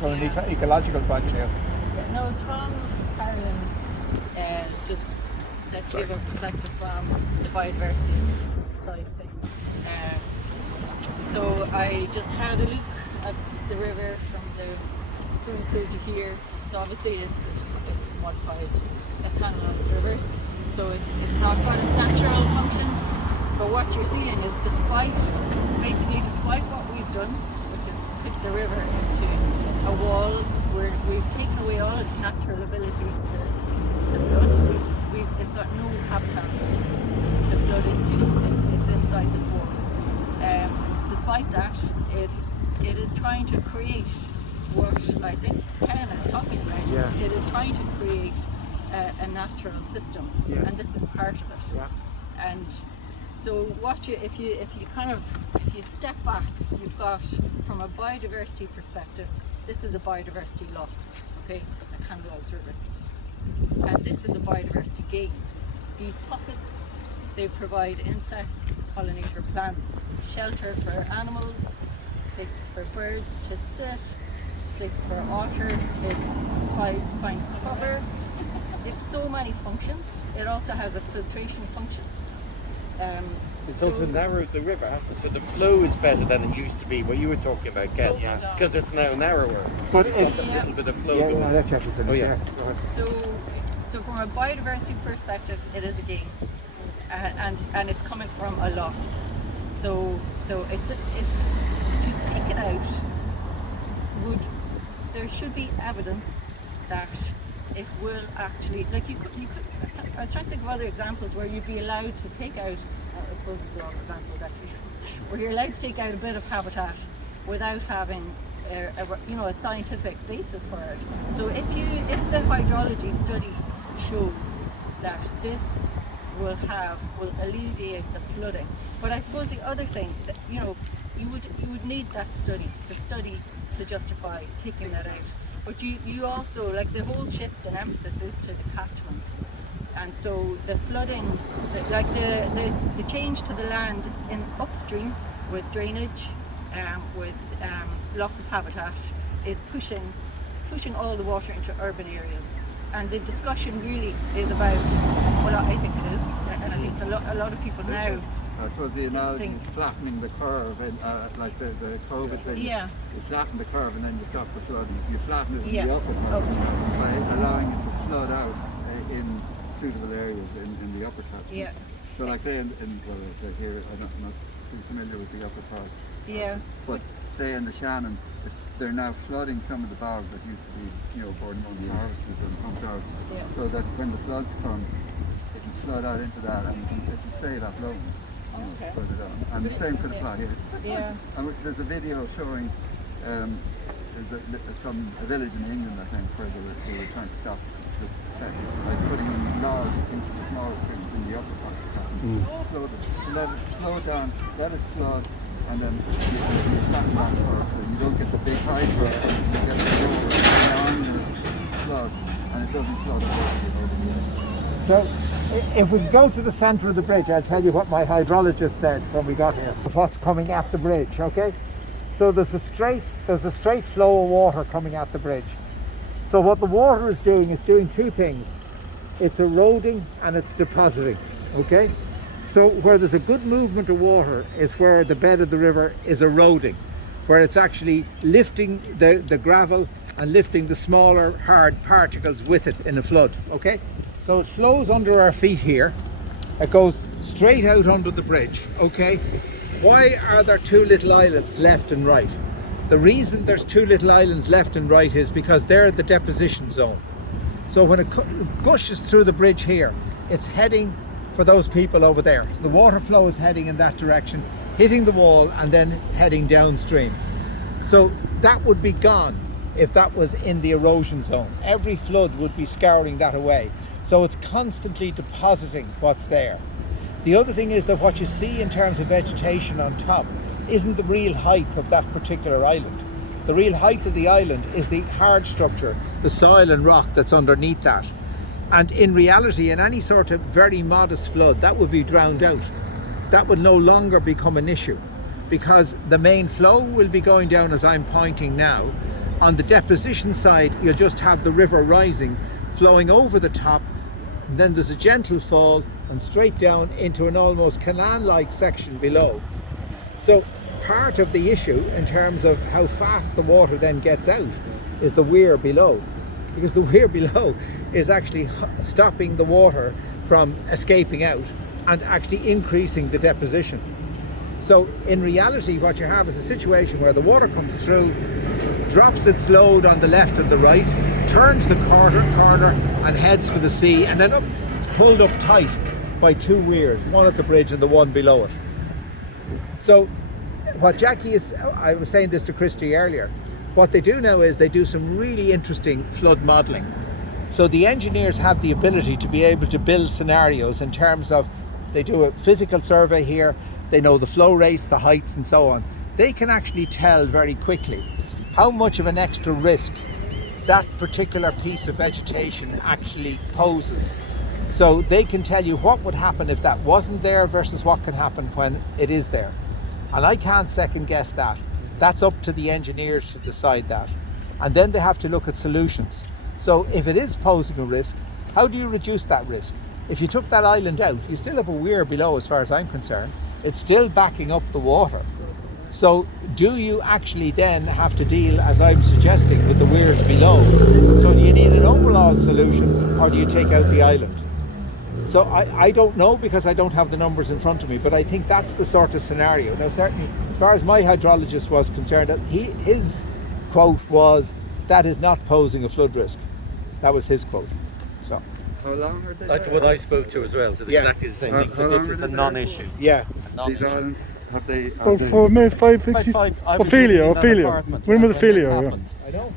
from an ecological point of view. No, Tom Carolan just said to give a perspective from the biodiversity side of things. So I just had a look at the river from the swimming pool to here. So obviously it's modified, it's a canalised river. So it's not got its natural function. But what you're seeing is despite what we've done, which is put the river into a wall where we've taken away all its natural ability to flood. It's got no habitat to flood into. It's inside this wall. Despite that, it is trying to create what I think Ken is talking about. Yeah. It is trying to create a natural system, and this is part of it. Yeah. And so if you step back, you've got, from a biodiversity perspective, this is a biodiversity loss, okay, a canalised river. And this is a biodiversity gain. These pockets, they provide insects, pollinator plants, shelter for animals, places for birds to sit, places for otter to find cover. They have so many functions. It also has a filtration function. It's also narrowed the river, hasn't it? So the flow is better than it used to be, what you were talking about, Ken, because it's now narrower. But a little bit of flow going. So from a biodiversity perspective, it is a gain, and it's coming from a loss. So it's to take it out. There should be evidence that it will actually, like you could. I was trying to think of other examples where you'd be allowed to take out. I suppose there's a lot of examples actually, where you're allowed to take out a bit of habitat without having a scientific basis for it. So if the hydrology study shows that this will alleviate the flooding, but I suppose the other thing that you would need that study to justify taking that out. But you also, like, the whole shift in emphasis is to the catchment. And so the flooding, the change to the land in upstream with drainage, with loss of habitat, is pushing all the water into urban areas. And the discussion really is about, well, I think it is, and I think a lot of people now. I suppose the analogy is flattening the curve, like the COVID thing. Yeah. You flatten the curve and then you stop the flooding. You flatten it in the upper part by allowing it to flood out in suitable areas in the upper catchment. Yeah. So, like say here, I'm not too familiar with the upper part. Yeah. But say in the Shannon, they're now flooding some of the bogs that used to be, born on the harvested and pumped out, so that when the floods come, it can flood out into that and it can save that loan. Further down. And the same could apply here. Yeah. And there's a video showing there's a village in England, I think, where they were trying to stop this effect by putting logs into the smaller streams in the upper part of the catchment. Let it slow it down, let it flood, and then you flatten that curve so you don't get the big high curve, you get the lower flood, and it doesn't flood over the edge. So if we go to the centre of the bridge, I'll tell you what my hydrologist said when we got here, what's coming at the bridge, okay? So there's a straight flow of water coming at the bridge. So what the water is doing two things. It's eroding and it's depositing, okay? So where there's a good movement of water is where the bed of the river is eroding, where it's actually lifting the gravel and lifting the smaller hard particles with it in a flood, okay? So it flows under our feet here, it goes straight out under the bridge, okay? Why are there two little islands left and right? The reason there's two little islands left and right is because they're the deposition zone. So when it gushes through the bridge here, it's heading for those people over there. So the water flow is heading in that direction, hitting the wall and then heading downstream. So that would be gone if that was in the erosion zone. Every flood would be scouring that away. So it's constantly depositing what's there. The other thing is that what you see in terms of vegetation on top isn't the real height of that particular island. The real height of the island is the hard structure, the soil and rock that's underneath that. And in reality, in any sort of very modest flood, that would be drowned out. That would no longer become an issue because the main flow will be going down as I'm pointing now, On the deposition side, you'll just have the river rising, flowing over the top, and then there's a gentle fall and straight down into an almost canal-like section below. So part of the issue in terms of how fast the water then gets out is the weir below, because the weir below is actually stopping the water from escaping out and actually increasing the deposition. So in reality, what you have is a situation where the water comes through, drops its load on the left and the right, turns the corner and heads for the sea, and then it's pulled up tight by two weirs, one at the bridge and the one below it. So what Jackie is, I was saying this to Christy earlier, what they do now is they do some really interesting flood modelling. So the engineers have the ability to be able to build scenarios in terms of, they do a physical survey here, they know the flow rates, the heights and so on. They can actually tell very quickly how much of an extra risk that particular piece of vegetation actually poses. So they can tell you what would happen if that wasn't there versus what can happen when it is there. And I can't second guess that. That's up to the engineers to decide that. And then they have to look at solutions. So if it is posing a risk, how do you reduce that risk? If you took that island out, you still have a weir below as far as I'm concerned. It's still backing up the water. So do you actually then have to deal, as I'm suggesting, with the weirs below? So do you need an overall solution, or do you take out the island? So I don't know, because I don't have the numbers in front of me, but I think that's the sort of scenario. Now certainly, as far as my hydrologist was concerned, his quote was, that is not posing a flood risk. That was his quote. So. How long are they? Like what I spoke to as well, so exactly the same thing. So this is a non-issue. Yeah. These islands, have they? For maybe 5, 6 years. Ophelia. When was Ophelia?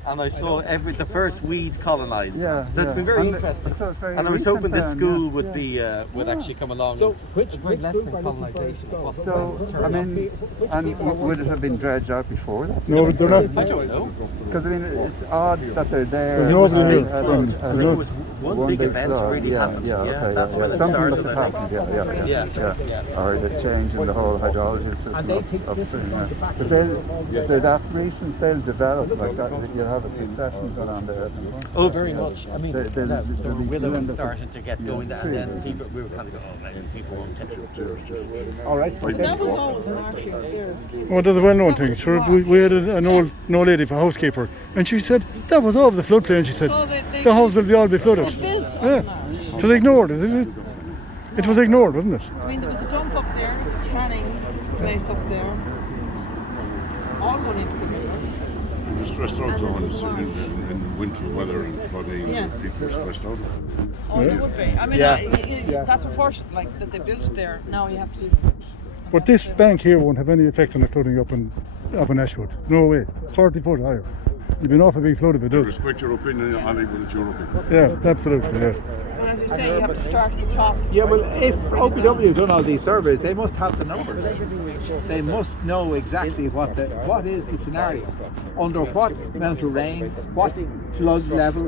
And I saw the first weed colonised. Yeah, So it's been very and interesting. So it's very And I was recent hoping this then, school yeah. would be would actually come along. So which less group than are looking for colonisation. flow? So, I mean, and would it have been dredged out before that? No, they're not. I don't know. Because I mean, it's odd that they're there. There's no Big big flood. flood. I think it was one big event flood. really Yeah, happened. yeah, okay, That's when it Something started. must have I think. happened. Yeah. Or the change in the whole hydrology system And they think this is upstream. going to back Because if they're that recent, they'll develop like that. You'll have a succession going on there. Oh, very much. I mean, There's the willow end up started to get going, and then people, we were kind of going, oh man, people won't take it. All right. That was always marshy there. Oh, that's a well-known thing. Sure, we had an old lady for housekeeper, and she said that was all of the floodplain. She said So the house will all be flooded. They built on Yeah, that. it was ignored. It was ignored, wasn't it? I mean, there was a dump up there, a tanning place up there, all going into the river. It was stressed out though in winter weather and flooding. Yeah. People were stressed out. Oh, Yeah. they would be. I mean, Yeah. that's unfortunate, like, that they built there. Now you have to... But this bank here won't have any effect on the flooding up in Ashwood. No way. 40 foot higher. You've been off a big flood if it I does. respect your opinion, Ali, but it's your opinion. Yeah, absolutely. Yeah. Well, as you say, you have to start at the top. Yeah, well, if OPW have done all these surveys, they must have the numbers. They must know exactly what is the scenario, under what amount of rain, what flood level,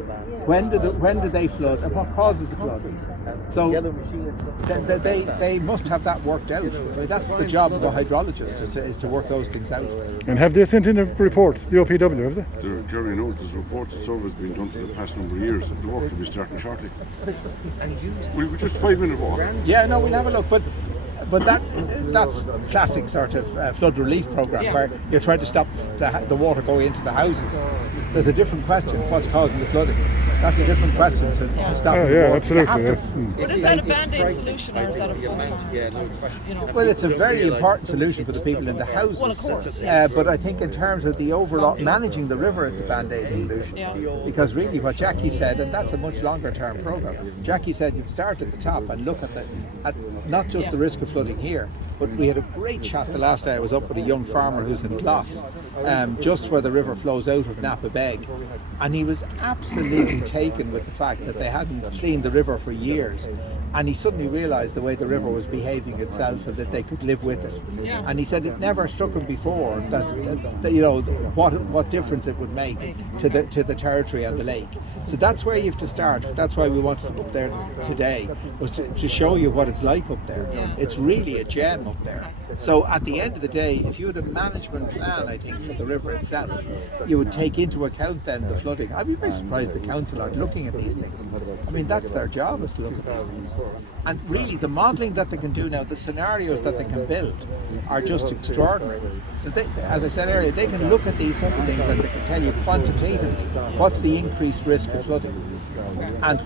when do they flood, and what causes the flood. So they must have that worked out. I mean, that's the job of a hydrologist, is to work those things out. And have they sent in a report, the OPW, have they? They're carrying out this report and surveys being done for the past number of years, and the work will be starting shortly. We were just 5-minute walk. Yeah, no, we'll have a look, but that's classic sort of flood relief program where you're trying to stop the water going into the houses. There's a different question: what's causing the flooding? That's a different question to stop. Oh, the yeah, water. absolutely. You have Yeah. But is that a band-aid solution, or is that a full-time? Well, it's a very important solution for the people in the houses. Well, of course. But I think in terms of the overall managing the river, it's a band-aid solution. Yeah. Because really what Jackie said, and that's a much longer term program, Jackie said you start at the top and look at not just the risk of flooding here, but we had a great chat the last day I was up with a young farmer who's in Gloss, just where the river flows out of Napa Beg. And he was absolutely taken with the fact that they hadn't cleaned the river for years. And he suddenly realised the way the river was behaving itself and that they could live with it. Yeah. And he said it never struck him before that you know what difference it would make to the territory and the lake. So that's where you have to start. That's why we wanted to go up there today, was to show you what it's like up there. Yeah. It's really a gem. dam up there. So at the end of the day, if you had a management plan, I think, for the river itself, you would take into account then the flooding. I'd be very surprised the council aren't looking at these things. I mean, that's their job, is to look at these things. And really, the modelling that they can do now, the scenarios that they can build, are just extraordinary. So they, as I said earlier, they can look at these things and they can tell you quantitatively what's the increased risk of flooding, and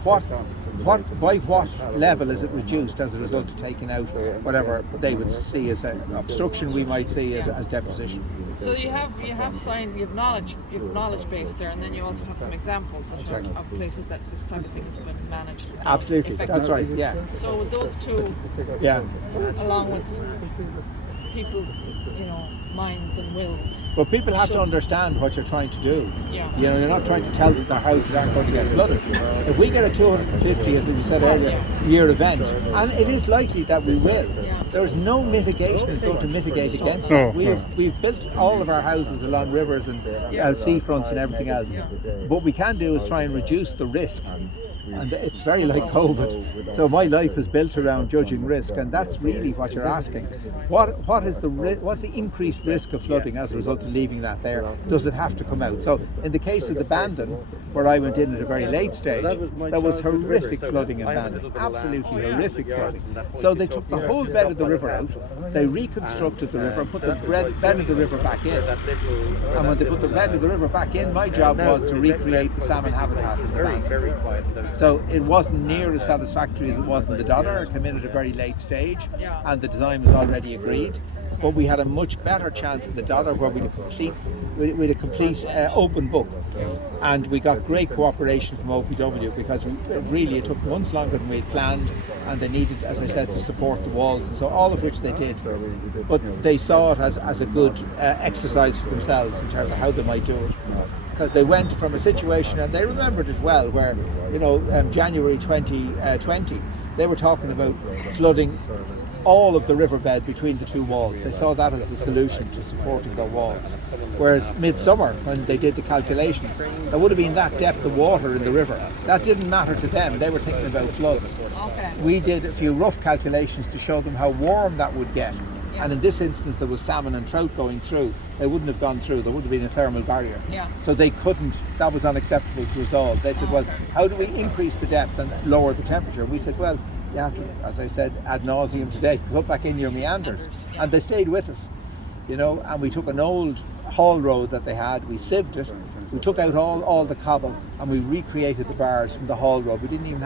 by what level is it reduced as a result of taking out whatever they would see as an obstruction, we might see as deposition. So you have knowledge base there, and then you also have some examples of, Exactly. of places that this type of thing has been managed. Absolutely, that's right. Yeah, So those two, yeah. along with people's, minds and wills. Well, people have to understand what you're trying to do. Yeah. You're not trying to tell them their houses aren't going to get flooded. If we get a 250, as we said earlier, year event, and it is likely that we will, there's no mitigation is going to mitigate against it. We've built all of our houses along rivers and seafronts and everything else. What we can do is try and reduce the risk. And it's very like COVID. So my life is built around judging risk, and that's really what you're asking. What's the increased risk of flooding as a result of leaving that there? Does it have to come out? So in the case of the Bandon, where I went in at a very late stage, there was horrific flooding in Bandon, absolutely horrific flooding. So they took the whole bed of the river out, they reconstructed the river, put the bed of the river back in. And when they put the bed of the river back in, my job was to recreate the salmon habitat in the Bandon. So it wasn't near as satisfactory as it was in the Dodder. It came in at a very late stage, and the design was already agreed. But we had a much better chance in the Dodder, where we had a complete open book, and we got great cooperation from OPW, because it took months longer than we had planned, and they needed, as I said, to support the walls, and so all of which they did. But they saw it as a good exercise for themselves in terms of how they might do it. Because they went from a situation, and they remembered as well, where January 2020, they were talking about flooding all of the riverbed between the two walls. They saw that as the solution to supporting their walls. Whereas midsummer, when they did the calculations, there would have been that depth of water in the river. That didn't matter to them. They were thinking about floods. Okay. We did a few rough calculations to show them how warm that would get. And in this instance, there was salmon and trout going through. They wouldn't have gone through. There would have been a thermal barrier. Yeah. So they couldn't. That was unacceptable to resolve. They said, well, how do we increase the depth and lower the temperature? We said, well, you have to, as I said ad nauseum today, put back in your meanders. And they stayed with us, and we took an old haul road that they had, we sieved it, we took out all the cobble, and we recreated the bars from the haul road. We didn't even